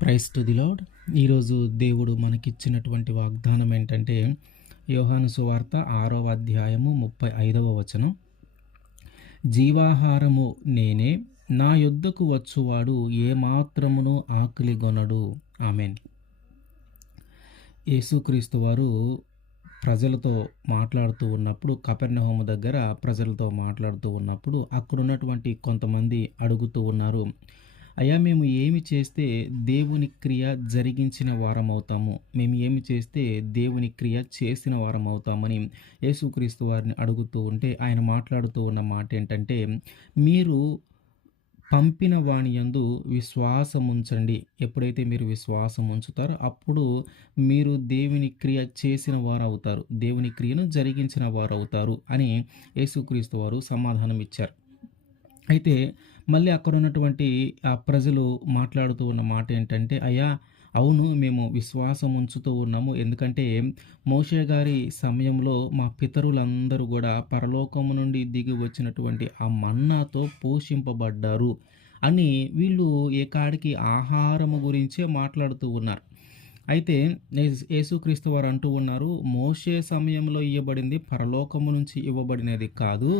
Price to the lord ఈరోజు దేవుడు మనకిచ్చినటువంటి వాగ్దానం ఏంటంటే యోహాను సువార్త ఆరవ అధ్యాయము ముప్పై ఐదవ వచనం. జీవాహారము నేనే నా యొద్దకు వచ్చువాడు ఏమాత్రమును ఆకలిగొనడు ఆమెన్. యేసుక్రీస్తు వారు ప్రజలతో మాట్లాడుతూ ఉన్నప్పుడు కపెర్ణహోము దగ్గర ప్రజలతో మాట్లాడుతూ ఉన్నప్పుడు అక్కడున్నటువంటి కొంతమంది అడుగుతూ ఉన్నారు అయ్యా మేము ఏమి చేస్తే దేవుని క్రియ జరిగించిన వారం అవుతాము మేము ఏమి చేస్తే దేవుని క్రియ చేసిన వారం అవుతామని యేసుక్రీస్తు వారిని అడుగుతూ ఉంటే ఆయన మాట్లాడుతూ ఉన్న మాట ఏంటంటే మీరు పంపిన వాణి యందు విశ్వాసం ఉంచండి. ఎప్పుడైతే మీరు విశ్వాసం ఉంచుతారో అప్పుడు మీరు దేవుని క్రియ చేసిన వారు అవుతారు దేవుని క్రియను జరిగించిన వారు అవుతారు అని యేసుక్రీస్తు వారు సమాధానం ఇచ్చారు అయితే మళ్ళీ అక్కడ ఉన్నటువంటి ఆ ప్రజలు మాట్లాడుతూ ఉన్న మాట ఏంటంటే అయ్యా అవును మేము విశ్వాసం ఉంచుతూ ఉన్నాము. ఎందుకంటే మోషే గారి సమయంలో మా పితరులందరూ కూడా పరలోకము నుండి దిగి వచ్చినటువంటి ఆ మన్నాతో పోషింపబడ్డారు అని వీళ్ళు ఏ కాడికి ఆహారము గురించే మాట్లాడుతూ ఉన్నారు. అయితే యేసుక్రీస్తు వారు అంటూ ఉన్నారు మోషే సమయంలో ఇవ్వబడింది పరలోకము నుంచి ఇవ్వబడినది కాదు.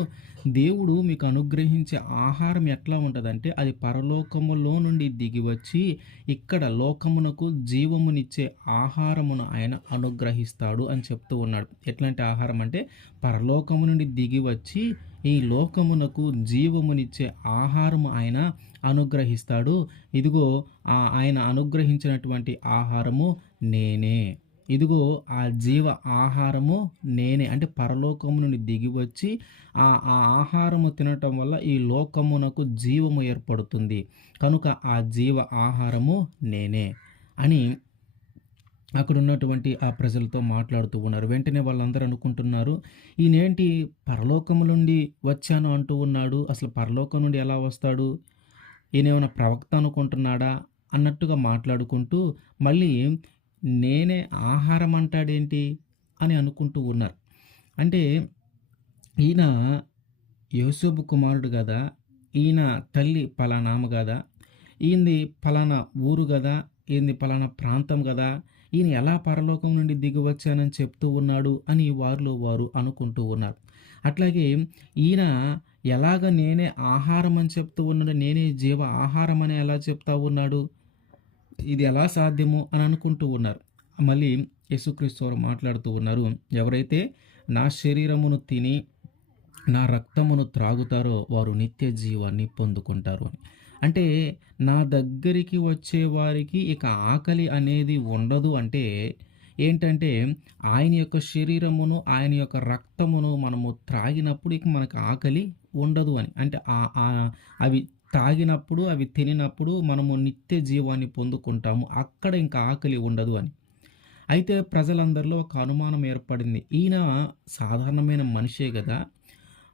దేవుడు మీకు అనుగ్రహించే ఆహారం ఎట్లా ఉంటుందంటే అది పరలోకములో నుండి దిగి వచ్చి ఇక్కడ లోకమునకు జీవమునిచ్చే ఆహారమును ఆయన అనుగ్రహిస్తాడు అని చెప్తూ ఉన్నాడు. ఎట్లాంటి ఆహారం అంటే పరలోకము నుండి దిగి వచ్చి ఈ లోకమునకు జీవమునిచ్చే ఆహారము ఆయన అనుగ్రహిస్తాడు. ఇదిగో ఆ ఆయన అనుగ్రహించినటువంటి ఆహారము నేనే. ఇదిగో ఆ జీవ ఆహారము నేనే. అంటే పరలోకము నుండి దిగి వచ్చి ఆ ఆ ఆహారము తినటం వల్ల ఈ లోకమునకు జీవము ఏర్పడుతుంది. కనుక ఆ జీవ ఆహారము నేనే అని అక్కడ ఉన్నటువంటి ఆ ప్రజలతో మాట్లాడుతూ ఉన్నారు. వెంటనే వాళ్ళందరూ అనుకుంటున్నారు ఈయనేంటి పరలోకము నుండి వచ్చాను అంటూ ఉన్నాడు? అసలు పరలోకం నుండి ఎలా వస్తాడు? ఈయనేమైనా ప్రవక్త అనుకుంటున్నాడా? అన్నట్టుగా మాట్లాడుకుంటూ మళ్ళీ నేనే ఆహారం అంటాడేంటి? అని అనుకుంటూ ఉన్నారు. అంటే ఈయన యోసేపు కుమారుడు కదా ఈయన తల్లి పలానామ కదా ఈయనది పలానా ఊరు కదా ఈయనది పలానా ప్రాంతం కదా ఈయన ఎలా పరలోకం నుండి దిగివచ్చానని చెప్తూ ఉన్నాడు అని వారిలో వారు అనుకుంటూ ఉన్నారు. అట్లాగే ఈయన ఎలాగ నేనే ఆహారం అని చెప్తూ ఉన్నాడు నేనే జీవ ఆహారం అని ఎలా చెప్తా ఉన్నాడు ఇది ఎలా సాధ్యము అని అనుకుంటూ ఉన్నారు. మళ్ళీ యేసుక్రీస్తు వారు మాట్లాడుతూ ఉన్నారు ఎవరైతే నా శరీరమును తిని నా రక్తమును త్రాగుతారో వారు నిత్య జీవాన్ని పొందుకుంటారు అని. అంటే నా దగ్గరికి వచ్చే వారికి ఇక ఆకలి అనేది ఉండదు అంటే ఏంటంటే ఆయన యొక్క శరీరమును ఆయన యొక్క రక్తమును మనము త్రాగినప్పుడు ఇక మనకు ఆకలి ఉండదు అని. అంటే ఆ- అవి తాగినప్పుడు అవి తినినప్పుడు మనము నిత్య జీవాన్ని పొందుకుంటాము. అక్కడ ఇంకా ఆకలి ఉండదు అని. అయితే ప్రజలందరిలో ఒక అనుమానం ఏర్పడింది. ఈయన సాధారణమైన మనిషే కదా.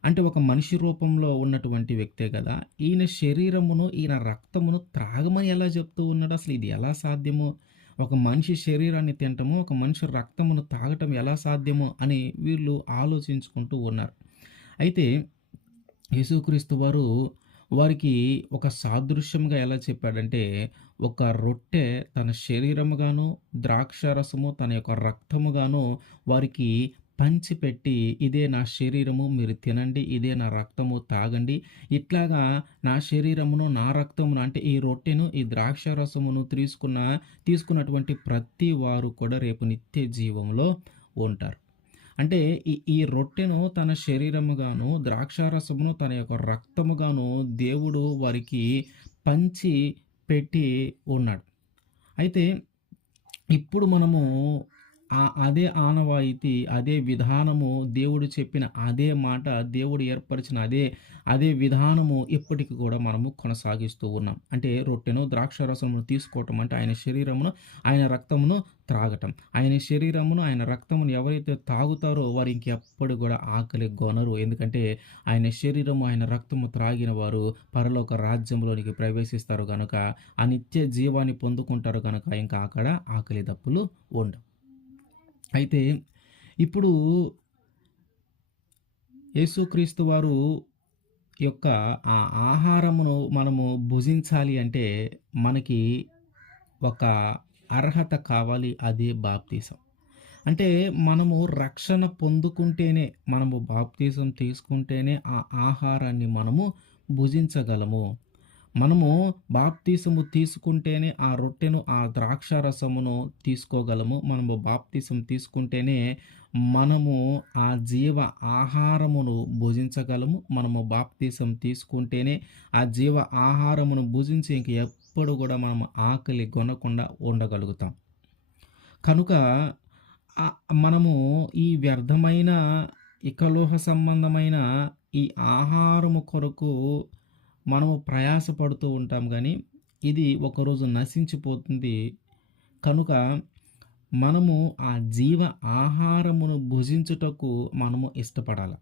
అంటే ఒక మనిషి రూపంలో ఉన్నటువంటి వ్యక్తే కదా ఈయన శరీరమును ఈయన రక్తమును త్రాగమని ఎలా చెప్తూ ఉన్నాడు? అసలు ఇది ఎలా సాధ్యమో? ఒక మనిషి శరీరాన్ని తినటము ఒక మనిషి రక్తమును తాగటం ఎలా సాధ్యమో అని వీళ్ళు ఆలోచించుకుంటూ ఉన్నారు. అయితే యేసుక్రీస్తు వారు వారికి ఒక సాదృశ్యంగా ఎలా చెప్పాడంటే ఒక రొట్టె తన శరీరముగాను ద్రాక్షరసము తన యొక్క రక్తముగాను వారికి పంచిపెట్టి ఇదే నా శరీరము మీరు తినండి ఇదే నా రక్తము తాగండి. ఇట్లాగా నా శరీరమును నా రక్తమును అంటే ఈ రొట్టెను ఈ ద్రాక్ష రసమును తీసుకున్న తీసుకున్నటువంటి ప్రతి వారు కూడా రేపు నిత్య జీవంలో ఉంటారు. అంటే ఈ ఈ రొట్టెను తన శరీరముగాను ద్రాక్షారసమును తన యొక్క రక్తముగాను దేవుడు వారికి పంచి పెట్టి ఉన్నాడు. అయితే ఇప్పుడు మనము అదే ఆనవాయితీ అదే విధానము దేవుడు చెప్పిన అదే మాట దేవుడు ఏర్పరిచిన అదే అదే విధానము ఇప్పటికి కూడా మనము కొనసాగిస్తూ ఉన్నాం. అంటే రొట్టెను ద్రాక్ష రసమును తీసుకోవటం అంటే ఆయన శరీరమును ఆయన రక్తమును త్రాగటం. ఆయన శరీరమును ఆయన రక్తమును ఎవరైతే తాగుతారో వారు ఇంకెప్పుడు కూడా ఆకలి గొనరు. ఎందుకంటే ఆయన శరీరము ఆయన రక్తము త్రాగిన వారు పరలోక రాజ్యంలోనికి ప్రవేశిస్తారు కనుక ఆ నిత్య జీవాన్ని పొందుకుంటారు కనుక ఇంకా అక్కడ ఆకలి దప్పులు ఉండవు. అయితే ఇప్పుడు యేసుక్రీస్తు వారు యొక్క ఆ ఆహారమును మనము భుజించాలి అంటే మనకి ఒక అర్హత కావాలి అదే బాప్తీసం. అంటే మనము రక్షణ పొందుకుంటేనే, మనము బాప్తీసం తీసుకుంటేనే ఆ ఆహారాన్ని మనము భుజించగలము. మనము బాప్తీసము తీసుకుంటేనే ఆ రొట్టెను, ఆ ద్రాక్ష రసమును తీసుకోగలము. మనము బాప్తీసం తీసుకుంటేనే మనము ఆ జీవ ఆహారమును భుజించగలము. మనము బాప్తీసం తీసుకుంటేనే ఆ జీవ ఆహారమును భుజించి ఇంక ఎప్పుడు కూడా మనము ఆకలి కొనకుండా ఉండగలుగుతాం. కనుక మనము ఈ వ్యర్థమైన ఇకలోహ సంబంధమైన ఈ ఆహారము కొరకు మనము ప్రయాసపడుతూ ఉంటాం కానీ ఇది ఒకరోజు నశించిపోతుంది. కనుక మనము ఆ జీవ ఆహారమును భుజించుటకు మనము ఇష్టపడాలి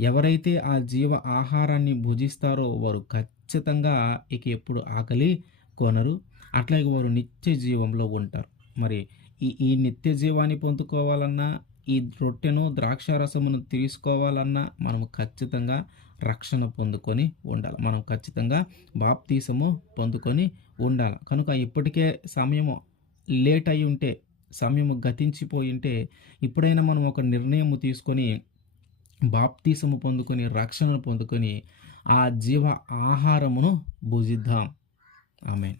ఎవరైతే ఆ జీవ ఆహారాన్ని భుజిస్తారో వారు ఖచ్చితంగా ఇక ఎప్పుడు ఆకలి కొనరు. అట్లాగే వారు నిత్య జీవంలో ఉంటారు. మరి ఈ ఈ నిత్య జీవాన్ని పొందుకోవాలన్నా, ఈ రొట్టెను, ద్రాక్షారసమును తీసుకోవాలన్నా మనము ఖచ్చితంగా రక్షణ పొందుకొని ఉండాలి. మనం ఖచ్చితంగా బాప్తీసము పొందుకొని ఉండాలి. కనుక ఇప్పటికే సమయము లేట్ అయి ఉంటే సమయము గతించిపోయుంటే, ఇప్పుడైనా మనం ఒక నిర్ణయము తీసుకొని బాప్తీసము పొందుకొని, రక్షణను పొందుకొని, ఆ జీవ ఆహారమును భుజిద్దాం. ఆమెన్.